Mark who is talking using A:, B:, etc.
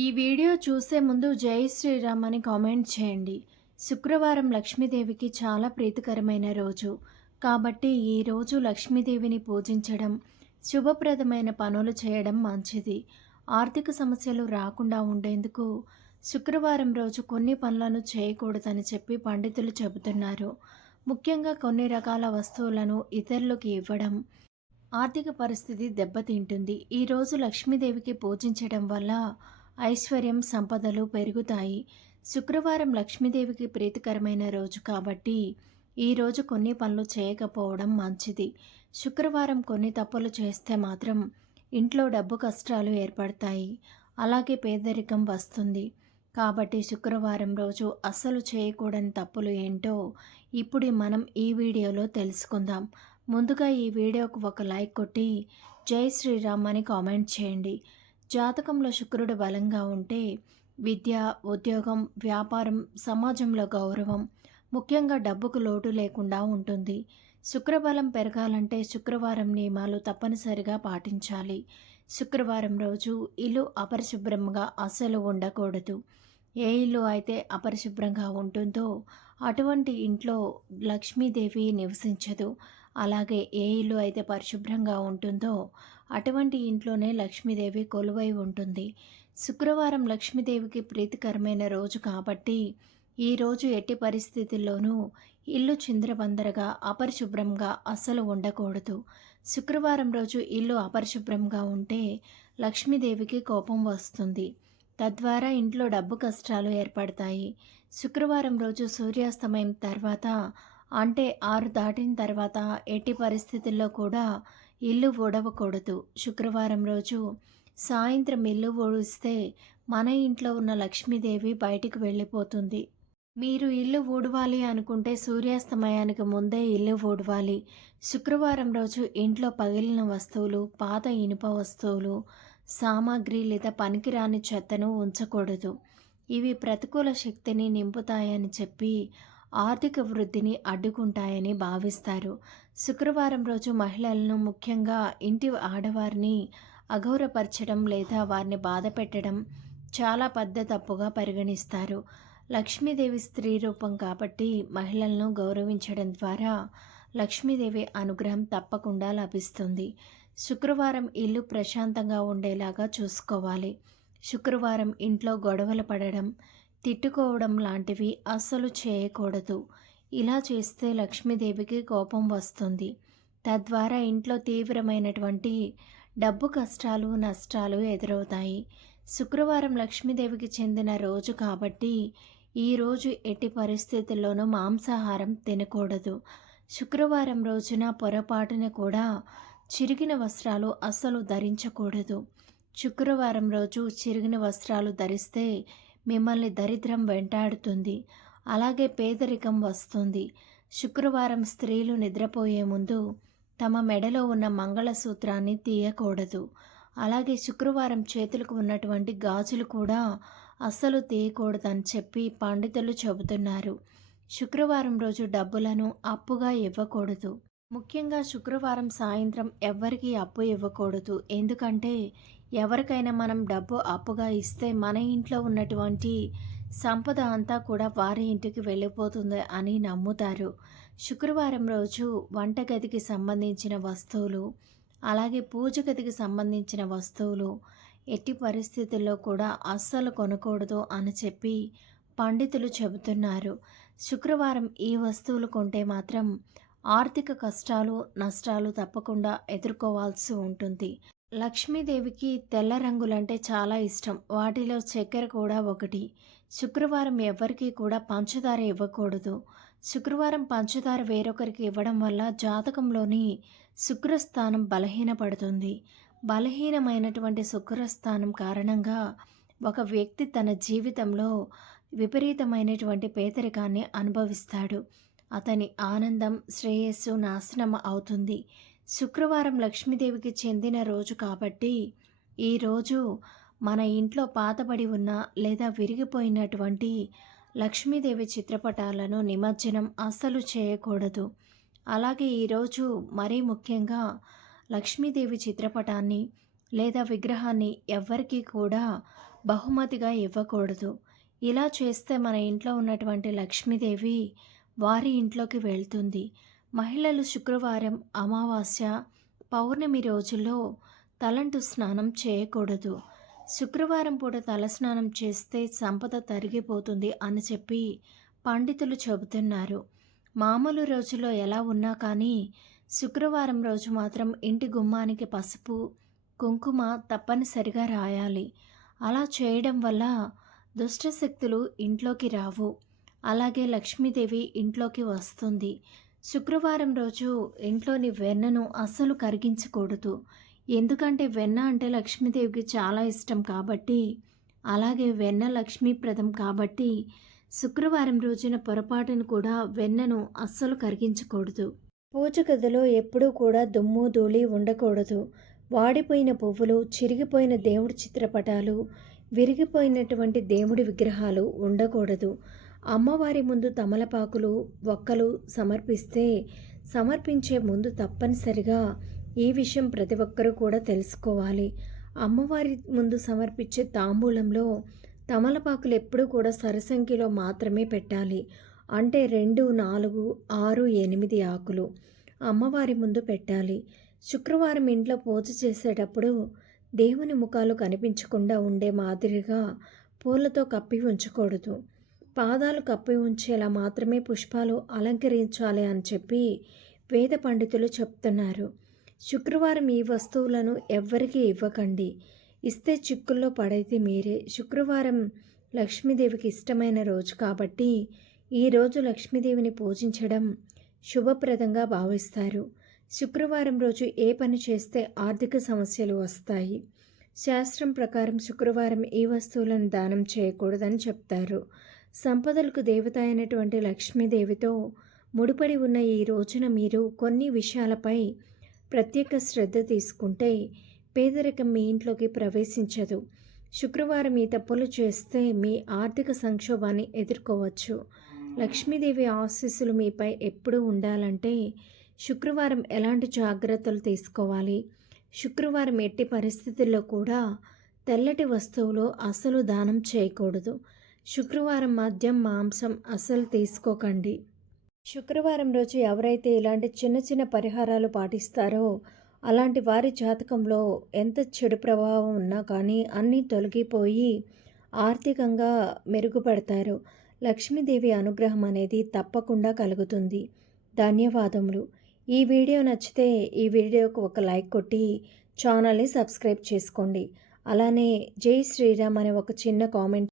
A: ఈ వీడియో చూసే ముందు జై శ్రీరామ్ అని కామెంట్ చేయండి. శుక్రవారం లక్ష్మీదేవికి చాలా ప్రీతికరమైన రోజు. కాబట్టి ఈ రోజు లక్ష్మీదేవిని పూజించడం శుభప్రదమైన పనులు చేయడం మంచిది. ఆర్థిక సమస్యలు రాకుండా ఉండేందుకు శుక్రవారం రోజు కొన్ని పనులను చేయకూడదని చెప్పి పండితులు చెబుతున్నారు. ముఖ్యంగా కొన్ని రకాల వస్తువులను ఇతరులకు ఇవ్వడం ఆర్థిక పరిస్థితి దెబ్బతింటుంది. ఈరోజు లక్ష్మీదేవికి పూజించడం వల్ల ఐశ్వర్యం సంపదలు పెరుగుతాయి. శుక్రవారం లక్ష్మీదేవికి ప్రీతికరమైన రోజు కాబట్టి ఈరోజు కొన్ని పనులు చేయకపోవడం మంచిది. శుక్రవారం కొన్ని తప్పులు చేస్తే మాత్రం ఇంట్లో డబ్బు కష్టాలు ఏర్పడతాయి. అలాగే పేదరికం వస్తుంది. కాబట్టి శుక్రవారం రోజు అస్సలు చేయకూడని తప్పులు ఏంటో ఇప్పుడు మనం ఈ వీడియోలో తెలుసుకుందాం. ముందుగా ఈ వీడియోకు ఒక లైక్ కొట్టి జై శ్రీరామ్ అని కామెంట్ చేయండి. జాతకంలో శుక్రుడు బలంగా ఉంటే విద్య ఉద్యోగం వ్యాపారం సమాజంలో గౌరవం ముఖ్యంగా డబ్బుకు లోటు లేకుండా ఉంటుంది. శుక్రబలం పెరగాలంటే శుక్రవారం నియమాలు తప్పనిసరిగా పాటించాలి. శుక్రవారం రోజు ఇల్లు అపరిశుభ్రంగా అస్సలు ఉండకూడదు. ఏ ఇల్లు అయితే అపరిశుభ్రంగా ఉంటుందో అటువంటి ఇంట్లో లక్ష్మీదేవి నివసించదు. అలాగే ఏ ఇల్లు అయితే పరిశుభ్రంగా ఉంటుందో అటువంటి ఇంట్లోనే లక్ష్మీదేవి కొలువై ఉంటుంది. శుక్రవారం లక్ష్మీదేవికి ప్రీతికరమైన రోజు కాబట్టి ఈరోజు ఎట్టి పరిస్థితుల్లోనూ ఇల్లు చిందరబందరగా అపరిశుభ్రంగా అస్సలు ఉండకూడదు. శుక్రవారం రోజు ఇల్లు అపరిశుభ్రంగా ఉంటే లక్ష్మీదేవికి కోపం వస్తుంది. తద్వారా ఇంట్లో డబ్బు కష్టాలు ఏర్పడతాయి. శుక్రవారం రోజు సూర్యాస్తమయం తర్వాత అంటే ఆరు దాటిన తర్వాత ఎట్టి పరిస్థితుల్లో కూడా ఇల్లు ఊడవకూడదు. శుక్రవారం రోజు సాయంత్రం ఇల్లు ఊడిస్తే మన ఇంట్లో ఉన్న లక్ష్మీదేవి బయటికి వెళ్ళిపోతుంది. మీరు ఇల్లు ఊడవాలి అనుకుంటే సూర్యాస్తమయానికి ముందే ఇల్లు ఊడవాలి. శుక్రవారం రోజు ఇంట్లో పగిలిన వస్తువులు పాత ఇనుప వస్తువులు సామాగ్రి లేదా పనికిరాని చెత్తను ఉంచకూడదు. ఇవి ప్రతికూల శక్తిని నింపుతాయని చెప్పి ఆర్థిక వృద్ధిని అడ్డుకుంటాయని భావిస్తారు. శుక్రవారం రోజు మహిళలను ముఖ్యంగా ఇంటి ఆడవారిని అగౌరపరచడం లేదా వారిని బాధ పెట్టడం చాలా పెద్ద తప్పుగా పరిగణిస్తారు. లక్ష్మీదేవి స్త్రీ రూపం కాబట్టి మహిళలను గౌరవించడం ద్వారా లక్ష్మీదేవి అనుగ్రహం తప్పకుండా లభిస్తుంది. శుక్రవారం ఇల్లు ప్రశాంతంగా ఉండేలాగా చూసుకోవాలి. శుక్రవారం ఇంట్లో గొడవలు పడడం తిట్టుకోవడం లాంటివి అస్సలు చేయకూడదు. ఇలా చేస్తే లక్ష్మీదేవికి కోపం వస్తుంది. తద్వారా ఇంట్లో తీవ్రమైనటువంటి డబ్బు కష్టాలు నష్టాలు ఎదురవుతాయి. శుక్రవారం లక్ష్మీదేవికి చెందిన రోజు కాబట్టి ఈరోజు ఎట్టి పరిస్థితుల్లోనూ మాంసాహారం తినకూడదు. శుక్రవారం రోజున పొరపాటున కూడా చిరిగిన వస్త్రాలు అస్సలు ధరించకూడదు. శుక్రవారం రోజు చిరిగిన వస్త్రాలు ధరిస్తే మిమ్మల్ని దరిద్రం వెంటాడుతుంది. అలాగే పేదరికం వస్తుంది. శుక్రవారం స్త్రీలు నిద్రపోయే ముందు తమ మెడలో ఉన్న మంగళసూత్రాన్ని తీయకూడదు. అలాగే శుక్రవారం చేతులకు ఉన్నటువంటి గాజులు కూడా అస్సలు తీయకూడదని చెప్పి పండితులు చెబుతున్నారు. శుక్రవారం రోజు డబ్బులను అప్పుగా ఇవ్వకూడదు. ముఖ్యంగా శుక్రవారం సాయంత్రం ఎవ్వరికీ అప్పు ఇవ్వకూడదు. ఎందుకంటే ఎవరికైనా మనం డబ్బు అప్పుగా ఇస్తే మన ఇంట్లో ఉన్నటువంటి సంపద అంతా కూడా వారి ఇంటికి వెళ్ళిపోతుంది అని నమ్ముతారు. శుక్రవారం రోజు వంటగదికి సంబంధించిన వస్తువులు అలాగే పూజ గదికి సంబంధించిన వస్తువులు ఎట్టి పరిస్థితుల్లో కూడా అస్సలు కొనకూడదు అని చెప్పి పండితులు చెబుతున్నారు. శుక్రవారం ఈ వస్తువులు కొంటే మాత్రం ఆర్థిక కష్టాలు నష్టాలు తప్పకుండా ఎదుర్కోవాల్సి ఉంటుంది. లక్ష్మీదేవికి తెల్ల రంగులంటే చాలా ఇష్టం. వాటిలో చక్కెర కూడా ఒకటి. శుక్రవారం ఎవరికీ కూడా పంచదార ఇవ్వకూడదు. శుక్రవారం పంచదార వేరొకరికి ఇవ్వడం వల్ల జాతకంలోని శుక్రస్థానం బలహీనపడుతుంది. బలహీనమైనటువంటి శుక్రస్థానం కారణంగా ఒక వ్యక్తి తన జీవితంలో విపరీతమైనటువంటి పేదరికాన్ని అనుభవిస్తాడు. అతని ఆనందం శ్రేయస్సు నాశనం అవుతుంది. శుక్రవారం లక్ష్మీదేవికి చెందిన రోజు కాబట్టి ఈరోజు మన ఇంట్లో పాతబడి ఉన్న లేదా విరిగిపోయినటువంటి లక్ష్మీదేవి చిత్రపటాలను నిమజ్జనం అస్సలు చేయకూడదు. అలాగే ఈరోజు మరీ ముఖ్యంగా లక్ష్మీదేవి చిత్రపటాన్ని లేదా విగ్రహాన్ని ఎవ్వరికీ కూడా బహుమతిగా ఇవ్వకూడదు. ఇలా చేస్తే మన ఇంట్లో ఉన్నటువంటి లక్ష్మీదేవి వారి ఇంట్లోకి వెళ్తుంది. మహిళలు శుక్రవారం అమావాస్య పౌర్ణమి రోజుల్లో తలంటు స్నానం చేయకూడదు. శుక్రవారం పూట తలస్నానం చేస్తే సంపద తరిగిపోతుంది అని చెప్పి పండితులు చెబుతున్నారు. మామూలు రోజుల్లో ఎలా ఉన్నా కానీ శుక్రవారం రోజు మాత్రం ఇంటి గుమ్మానికి పసుపు కుంకుమ తప్పనిసరిగా రాయాలి. అలా చేయడం వల్ల దుష్టశక్తులు ఇంట్లోకి రావు. అలాగే లక్ష్మీదేవి ఇంట్లోకి వస్తుంది. శుక్రవారం రోజు ఇంట్లోని వెన్నను అస్సలు కరిగించకూడదు. ఎందుకంటే వెన్న అంటే లక్ష్మీదేవికి చాలా ఇష్టం కాబట్టి అలాగే వెన్న లక్ష్మీప్రదం కాబట్టి శుక్రవారం రోజున పొరపాటును కూడా వెన్నను అస్సలు కరిగించకూడదు. పూజ గదిలో ఎప్పుడూ కూడా దుమ్ము ధూళి ఉండకూడదు. వాడిపోయిన పువ్వులు చిరిగిపోయిన దేవుడి చిత్రపటాలు విరిగిపోయినటువంటి దేవుడి విగ్రహాలు ఉండకూడదు. అమ్మవారి ముందు తమలపాకులు ఒక్కలు సమర్పిస్తే సమర్పించే ముందు తప్పనిసరిగా ఈ విషయం ప్రతి ఒక్కరూ కూడా తెలుసుకోవాలి. అమ్మవారి ముందు సమర్పించే తాంబూలంలో తమలపాకులు ఎప్పుడూ కూడా సరసంఖ్యలో మాత్రమే పెట్టాలి. అంటే రెండు నాలుగు ఆరు ఎనిమిది ఆకులు అమ్మవారి ముందు పెట్టాలి. శుక్రవారం ఇంట్లో పూజ చేసేటప్పుడు దేవుని ముఖాలు కనిపించకుండా ఉండే మాదిరిగా పూలతో కప్పి ఉంచకూడదు. పాదాలు కప్పి ఉంచేలా మాత్రమే పుష్పాలు అలంకరించాలి అని చెప్పి వేద పండితులు చెప్తున్నారు. శుక్రవారం ఈ వస్తువులను ఎవ్వరికీ ఇవ్వకండి. ఇస్తే చిక్కుల్లో పడైతే మీరే. శుక్రవారం లక్ష్మీదేవికి ఇష్టమైన రోజు కాబట్టి ఈరోజు లక్ష్మీదేవిని పూజించడం శుభప్రదంగా భావిస్తారు. శుక్రవారం రోజు ఏ పని చేస్తే ఆర్థిక సమస్యలు వస్తాయి. శాస్త్రం ప్రకారం శుక్రవారం ఈ వస్తువులను దానం చేయకూడదని చెప్తారు. సంపదలకు దేవత అయినటువంటి లక్ష్మీదేవితో ముడిపడి ఉన్న ఈ రోజున మీరు కొన్ని విషయాలపై ప్రత్యేక శ్రద్ధ తీసుకుంటే పేదరికం మీ ఇంట్లోకి ప్రవేశించదు. శుక్రవారం ఈ తప్పులు చేస్తే మీ ఆర్థిక సంక్షోభాన్ని ఎదుర్కోవచ్చు. లక్ష్మీదేవి ఆశీస్సులు మీపై ఎప్పుడూ ఉండాలంటే శుక్రవారం ఎలాంటి జాగ్రత్తలు తీసుకోవాలి? శుక్రవారం ఎట్టి పరిస్థితుల్లో కూడా తెల్లటి వస్తువులు అసలు దానం చేయకూడదు. శుక్రవారం మద్యం మాంసం అస్సలు తీసుకోకండి. శుక్రవారం రోజు ఎవరైతే ఇలాంటి చిన్న చిన్న పరిహారాలు పాటిస్తారో అలాంటి వారి జాతకంలో ఎంత చెడు ప్రభావం ఉన్నా కానీ అన్నీ తొలగిపోయి ఆర్థికంగా మెరుగుపడతారు. లక్ష్మీదేవి అనుగ్రహం అనేది తప్పకుండా కలుగుతుంది. ధన్యవాదములు. ఈ వీడియో నచ్చితే ఈ వీడియోకు ఒక లైక్ కొట్టి ఛానల్ని సబ్స్క్రైబ్ చేసుకోండి. అలానే జై శ్రీరామ్ అనే ఒక చిన్న కామెంట్